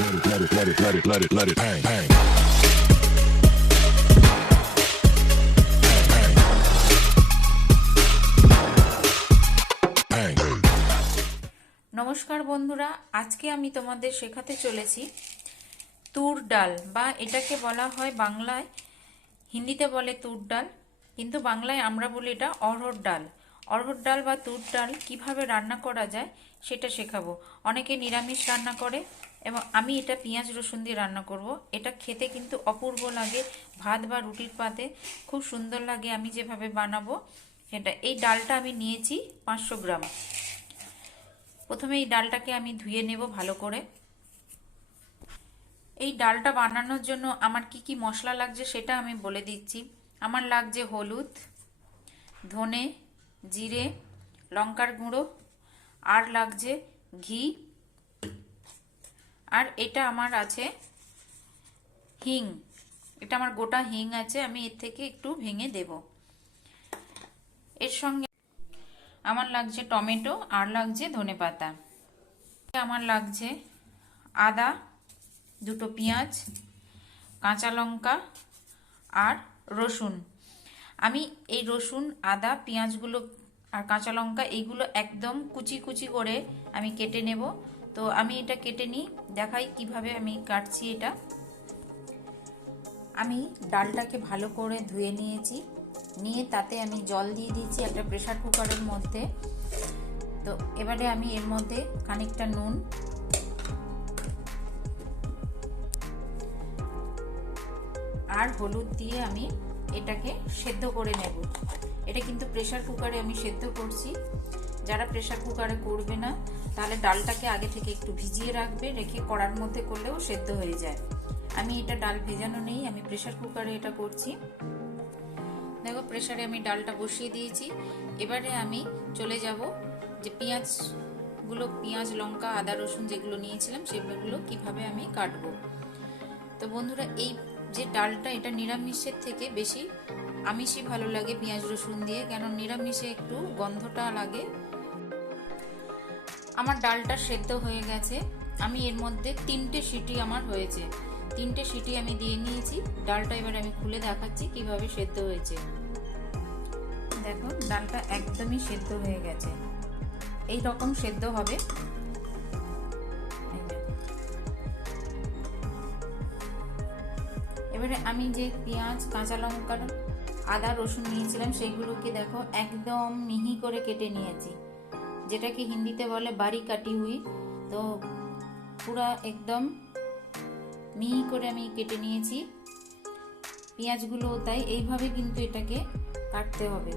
let it bang, bang. নমস্কার বন্ধুরা, আজকে আমি তোমাদের শেখাতে চলেছি তুর ডাল, বা এটাকে বলা হয় বাংলায়, হিন্দিতে বলে তুর ডাল, কিন্তু বাংলায় আমরা বলি এটা অরহর ডাল। অরহর ডাল বা তুর ডাল কিভাবে রান্না করা যায় সেটা শেখাবো। অনেকে নিরামিষ রান্না করে এবং আমি এটা পেঁয়াজ রসুন দিয়ে রান্না করব। এটা খেতে কিন্তু অপূর্ব লাগে, ভাত বা রুটির পাতে খুব সুন্দর লাগে আমি যেভাবে বানাবো সেটা। এই ডালটা আমি নিয়েছি 500 গ্রাম। প্রথমে এই ডালটাকে আমি ধুয়ে নেব ভালো করে। এই ডালটা বানানোর জন্য আমার কি কি মশলা লাগছে সেটা আমি বলে দিচ্ছি। আমার লাগছে হলুদ, ধনে, জিরে, লঙ্কার গুঁড়ো, আর লাগছে ঘি, আর এটা আমার আছে হিং। এটা আমার গোটা হিং আছে, আমি এর থেকে একটু ভেঙে দেব। এর সঙ্গে আমার লাগছে টমেটো, আর লাগছে ধনেপাতা। আমার লাগছে আদা, দুটো পেঁয়াজ, কাঁচা লঙ্কা আর রসুন। আমি এই রসুন, আদা, পেঁয়াজগুলো আর কাঁচা লঙ্কা এইগুলো একদম কুচি কুচি করে আমি কেটে নেব। তো আমি এটা কেটে নিই, দেখাই কিভাবে আমি কাটছি এটা। আমি ডালটাকে ভালো করে ধুয়ে নিয়েছি, নিয়ে তাতে আমি জল দিয়ে দিয়েছি একটা প্রেসার কুকারের মধ্যে। তো এবারে আমি এর মধ্যে খানিকটা নুন, আর হলুদ দিয়ে আমি এটাকে সেদ্ধ করে নেব। এটা কিন্তু প্রেসার কুকারে আমি সেদ্ধ করছি। যারা প্রেসার কুকারে করবে না তাহলে ডালটাকে আগে থেকে একটু ভিজিয়ে রাখবে, রেখে কড়ার মধ্যে করলেও সেদ্ধ হয়ে যায়। আমি এটা ডাল ভেজানো নেই, আমি প্রেসার কুকারে এটা করছি। দেখো প্রেসারে আমি ডালটা বসিয়ে দিয়েছি। এবারে আমি চলে যাব যে পেঁয়াজ, লঙ্কা, আদা, রসুন যেগুলো নিয়েছিলাম সেগুলো কিভাবে আমি কাটবো। তো বন্ধুরা, এই যে ডালটা এটা নিরামিষের থেকে বেশি আমিষই ভালো লাগে পেঁয়াজ রসুন দিয়ে, কেন নিরামিষে একটু গন্ধটা লাগে। আমার ডালটা সেদ্ধ হয়ে গেছে। আমি এর মধ্যে 3টে সিটি আমার হয়েছে, 3টে সিটি আমি দিয়ে নিয়েছি। ডালটা এবার আমি খুলে দেখাচ্ছি কিভাবে সেদ্ধ হয়েছে। দেখো ডালটা একদমই সেদ্ধ হয়ে গেছে, এই রকম সেদ্ধ হবে। এবারে আমি যে পেঁয়াজ, কাঁচা লঙ্কা, আদা, রসুন নিয়েছিলাম সেইগুলোকে দেখো একদম মিহি করে কেটে নিয়েছি, যেটাকে হিন্দিতে বলে বারি কাটি হুই। তো পুরা একদম মিহি করে আমি কেটে নিয়েছি পেঁয়াজগুলো, তাই এইভাবে কিন্তু এটাকে কাটতে হবে।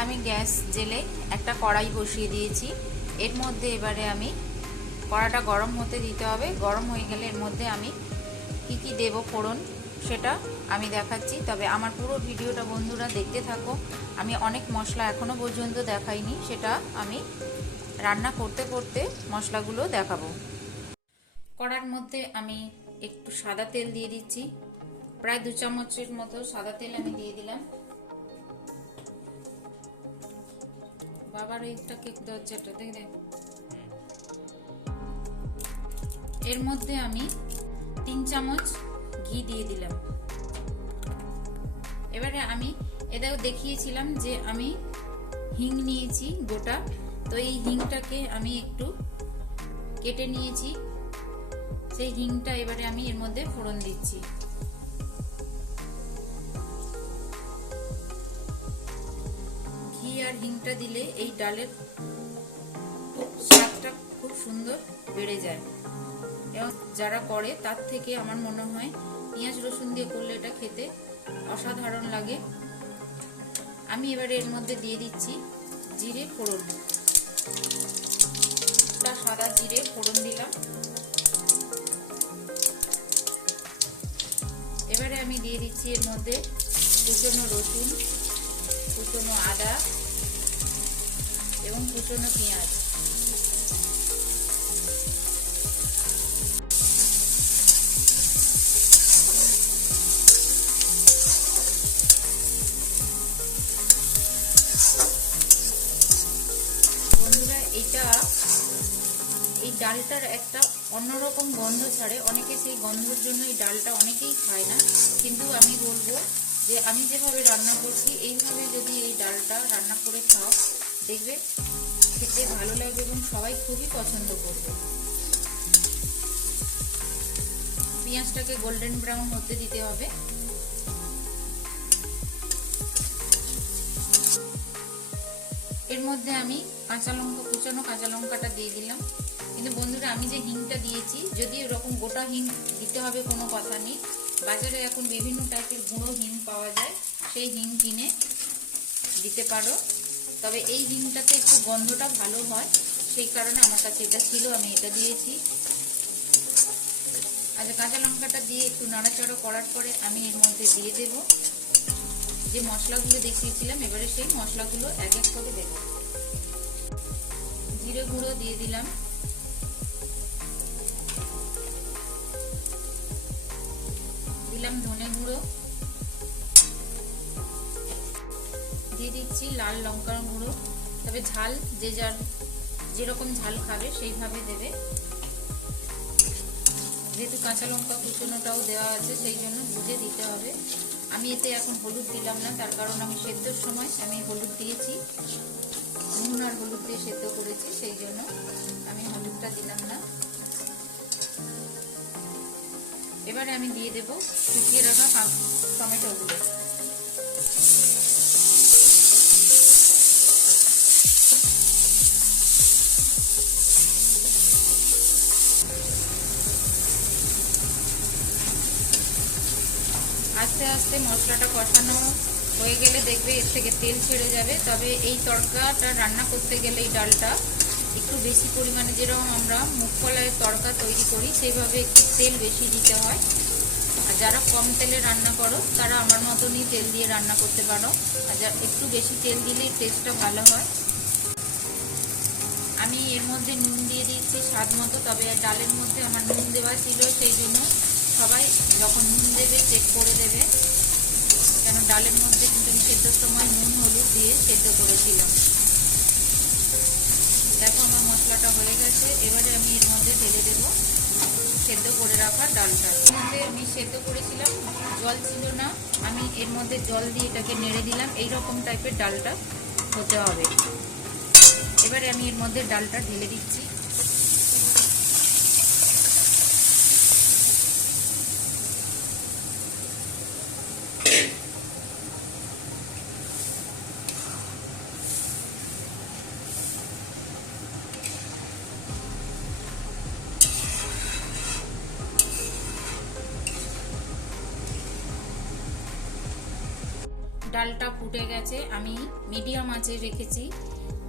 আমি গ্যাস জেলে একটা কড়াই বসিয়ে দিয়েছি। এর মধ্যে এবারে আমি কড়াটা গরম হতে দিতে হবে। গরম হয়ে গেলে এর মধ্যে আমি কি কি দেব ফোড়ন সেটা আমি দেখাচ্ছি। তবে আমার পুরো ভিডিওটা বন্ধুরা দেখতে থাকো। আমি অনেক মশলা এখনো পর্যন্ত দেখাইনি, সেটা আমি রান্না করতে করতে মশলাগুলো দেখাবো। কড়ার মধ্যে আমি একটু সাদা তেল দিয়ে দিচ্ছি, প্রায় 2 চামচের মতো সাদা তেল আমি দিয়ে দিলাম। বাবার এইটাকে দরজাটা দেখে। এর মধ্যে আমি 3 চামচ ঘি দিয়ে দিলাম। এবারে আমি এটাও দেখিয়েছিলাম যে আমি হিং নিয়েছি গোটা, তো এই হিংটাকে আমি একটু কেটে নিয়েছি, সেই হিংটা এবারে আমি এর মধ্যে ফোড়ন দিচ্ছি। ঘি আর হিংটা দিলে এই ডালের স্বাদটা খুব সুন্দর বেড়ে যায়, এবং যারা করে তার থেকে আমার মনে হয় পেঁয়াজ রসুন দিয়ে করলে এটা খেতে অসাধারণ লাগে। আমি এবারে এর মধ্যে দিয়ে দিচ্ছি জিরে ফোড়ন, সাদা জিরে ফোড়ন দিলাম। এবারে আমি দিয়ে দিচ্ছি এর মধ্যে কুচনো রসুন, কুচনো আদা এবং কুচনো পেঁয়াজ। বন্ধুরা, এই ডালটা ডালটার একটা অন্যরকম গন্ধ ছাড়ে, অনেকে সেই গন্ধের জন্য এই ডালটা অনেকেই খায় না, কিন্তু আমি বলবো যে আমি যেভাবে রান্না করছি এইভাবে যদি এই ডালটা রান্না করে খাও, দেখবে খেতে ভালো লাগবে এবং সবাই খুবই পছন্দ করবে। পেঁয়াজটাকে গোল্ডেন ব্রাউন হতে দিতে হবে। এর মধ্যে আমি কাঁচা লঙ্কা, কুচানো কাঁচা লঙ্কাটা দিয়ে দিলাম। কিন্তু বন্ধুরা, আমি যে হিংটা দিয়েছি, যদি এরকম গোটা হিং দিতে হবে কোনো কথা নেই, বাজারে এখন বিভিন্ন টাইপের গুঁড়ো হিং পাওয়া যায়, সেই হিং কিনে দিতে পারো। তবে এই হিংটাতে একটু গন্ধটা ভালো হয়, সেই কারণে আমার কাছে এটা ছিল, আমি এটা দিয়েছি। আচ্ছা, কাঁচা লঙ্কাটা দিয়ে একটু নাড়াচাড়া করার পরে আমি এর মধ্যে দিয়ে দেব যে মশলাগুলো দেখিয়েছিলাম। এবারে সেই মশলাগুলো এক এক করে দেব। জিরে গুঁড়ো দিয়ে দিলাম, ধনে গুঁড়ো দিয়ে দিচ্ছি, লাল লঙ্কার গুঁড়ো। তবে ঝাল যে যার যেরকম ঝাল খাবে সেইভাবে দেবে। যেহেতু কাঁচা লঙ্কা কুচনোটাও দেওয়া আছে, সেই জন্য বুঝে দিতে হবে। আমি এতে এখন হলুদ দিলাম না, তার কারণ আমি সেদ্ধর সময় আমি হলুদ দিয়েছি, নুন আর হলুদ দিয়ে সেদ্ধ করেছি, সেই জন্য আমি হলুদটা দিলাম না। এবারে আমি দিয়ে দেব শুকিয়ে রাখা টমেটোগুলো। আস্তে আস্তে মশলাটা কষানো হয়ে গেলে দেখবে এর থেকে তেল ছেড়ে যাবে। তবে এই তরকাটা রান্না করতে গেলে এই ডালটা একটু বেশি পরিমাণে, যেরকম আমরা মুগ কলাইয়ের তরকা তৈরি করি সেইভাবে একটু তেল বেশি দিতে হয়। আর যারা কম তেলে রান্না করো তারা আমার মতনই তেল দিয়ে রান্না করতে পারো, আর একটু বেশি তেল দিলে টেস্টটা ভালো হয়। আমি এর মধ্যে নুন দিয়ে দিচ্ছি স্বাদ মতো। তবে ডালের মধ্যে আমার নুন দেওয়া ছিল, সেই জন্য সবাই যখন নুন দেবে চেক করে দেবে, কেন ডালের মধ্যে কিন্তু আমি সেদ্ধর সময় নুন হলুদ দিয়ে সেদ্ধ করেছিলাম। দেখো আমার মশলাটা হয়ে গেছে। এবারে আমি এর মধ্যে ঢেলে দেব সেদ্ধ করে রাখা ডালটা। এর মধ্যে আমি সেদ্ধ করেছিলাম, জল ছিল না, আমি এর মধ্যে জল দিয়ে এটাকে নেড়ে দিলাম। এইরকম টাইপের ডালটা হতে হবে। এবারে আমি এর মধ্যে ডালটা ঢেলে দিচ্ছি। ডালটা ফুটে গেছে, আমি মিডিয়াম আঁচে রেখেছি,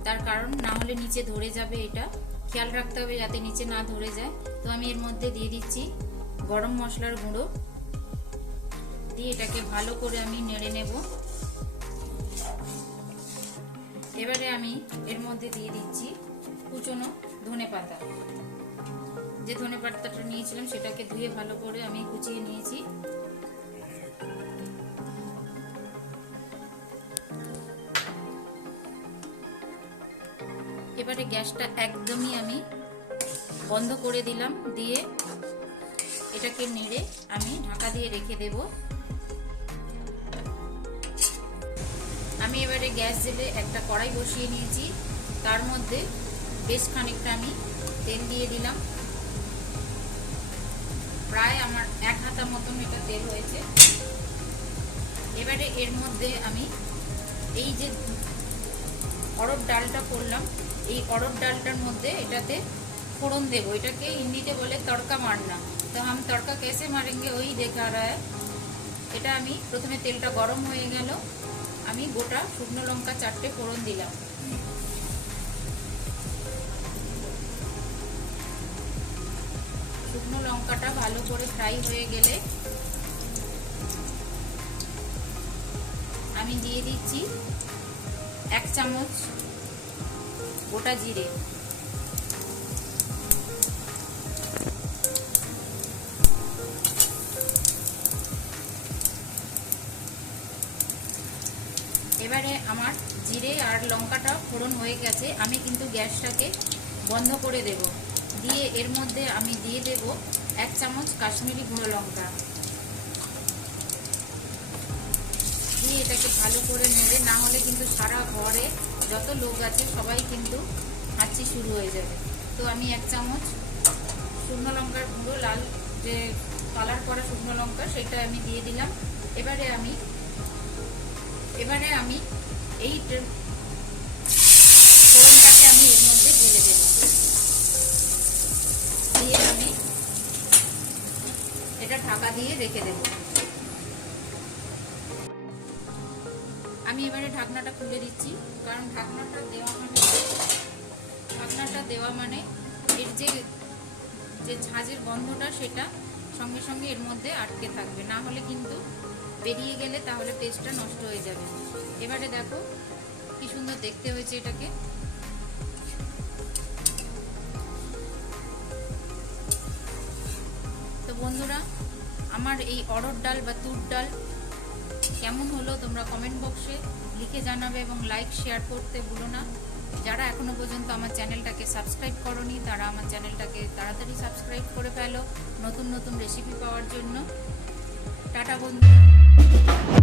তার কারণ না হলে নিচে ধরে যাবে, এটা খেয়াল রাখতে হবে যাতে নিচে না ধরে যায়। তো আমি এর মধ্যে দিয়ে দিচ্ছি গরম মশলার গুঁড়ো, দিয়ে এটাকে ভালো করে আমি নেড়ে নেব। এবারে আমি এর মধ্যে দিয়ে দিচ্ছি কুচনো ধনেপাতা। যে ধনেপাতাটা নিয়েছিলাম সেটাকে ধুয়ে ভালো করে আমি কুচিয়ে নিয়েছি। এবারে গ্যাসটা একদমই আমি বন্ধ করে দিলাম, দিয়ে এটাকে নেড়ে আমি ঢাকা দিয়ে রেখে দেব। আমি এবারে গ্যাস জেলে একটা কড়াই বসিয়ে নিয়েছি, তার মধ্যে বেশ খানিকটা আমি তেল দিয়ে দিলাম। প্রায় আমার 1 হাতা মতন এটা তেল হয়েছে। এবারে এর মধ্যে আমি এই যে অরহর ডালটা করলাম, এই অরহর ডালটার মধ্যে এটাতে ফোড়ন দেব। এটাকে হিন্দিতে বলে তড়কা মারনা। তো हम तड़का कैसे मारेंगे वही देखा रहा है। এটা আমি প্রথমে তেলটা গরম হয়ে গেল, আমি গোটা শুকনো লঙ্কা 4টে ফোড়ন দিলাম। শুকনো লঙ্কাটা ভালো করে ফ্রাই হয়ে গেলে আমি দিয়ে দিচ্ছি 1 চামচ গোটা জিরে। এবারে আমার জিরে আর লঙ্কাটা ফোড়ন হয়ে গেছে, আমি কিন্তু গ্যাসটাকে বন্ধ করে দেব। দিয়ে এর মধ্যে আমি দিয়ে দেব 1 চামচ কাশ্মীরি গুঁড়ো লঙ্কা, দিয়ে এটাকে ভালো করে নেড়ে, না হলে কিন্তু সারা ঘরে যত লোক আছে সবাই কিন্তু হাঁচি শুরু হয়ে যাবে। তো আমি 1 চামচ শুকনো লঙ্কার গুঁড়ো, লাল যে কালার করা শুকনো লঙ্কা, সেটা আমি দিয়ে দিলাম। এবারে আমি এই ফোড়নটাকে আমি এর মধ্যে ঢেলে দেব, দিয়ে আমি এটা ঢাকা দিয়ে রেখে দেব। আমি এবারে ঢাকনাটা খুলে দিচ্ছি, কারণ ঢাকনাটা দেওয়া মানে এর যে ঝাঁঝের গন্ধটা সেটা সঙ্গে সঙ্গে এর মধ্যে আটকে থাকবে, না হলে কিন্তু বেরিয়ে গেলে তাহলে টেস্টটা নষ্ট হয়ে যাবে। এবারে দেখো কি সুন্দর দেখতে হয়েছে এটাকে। তো বন্ধুরা, আমার এই অড়হর ডাল বা তুর ডাল কেমন হলো তোমরা কমেন্ট বক্সে লিখে জানাবে এবং লাইক শেয়ার করতে ভুলো না। যারা এখনো পর্যন্ত আমার চ্যানেলটাকে সাবস্ক্রাইব করোনি তারা আমার চ্যানেলটাকে তাড়াতাড়ি সাবস্ক্রাইব করে ফেলো নতুন নতুন রেসিপি পাওয়ার জন্য। টাটা বন্ধুরা।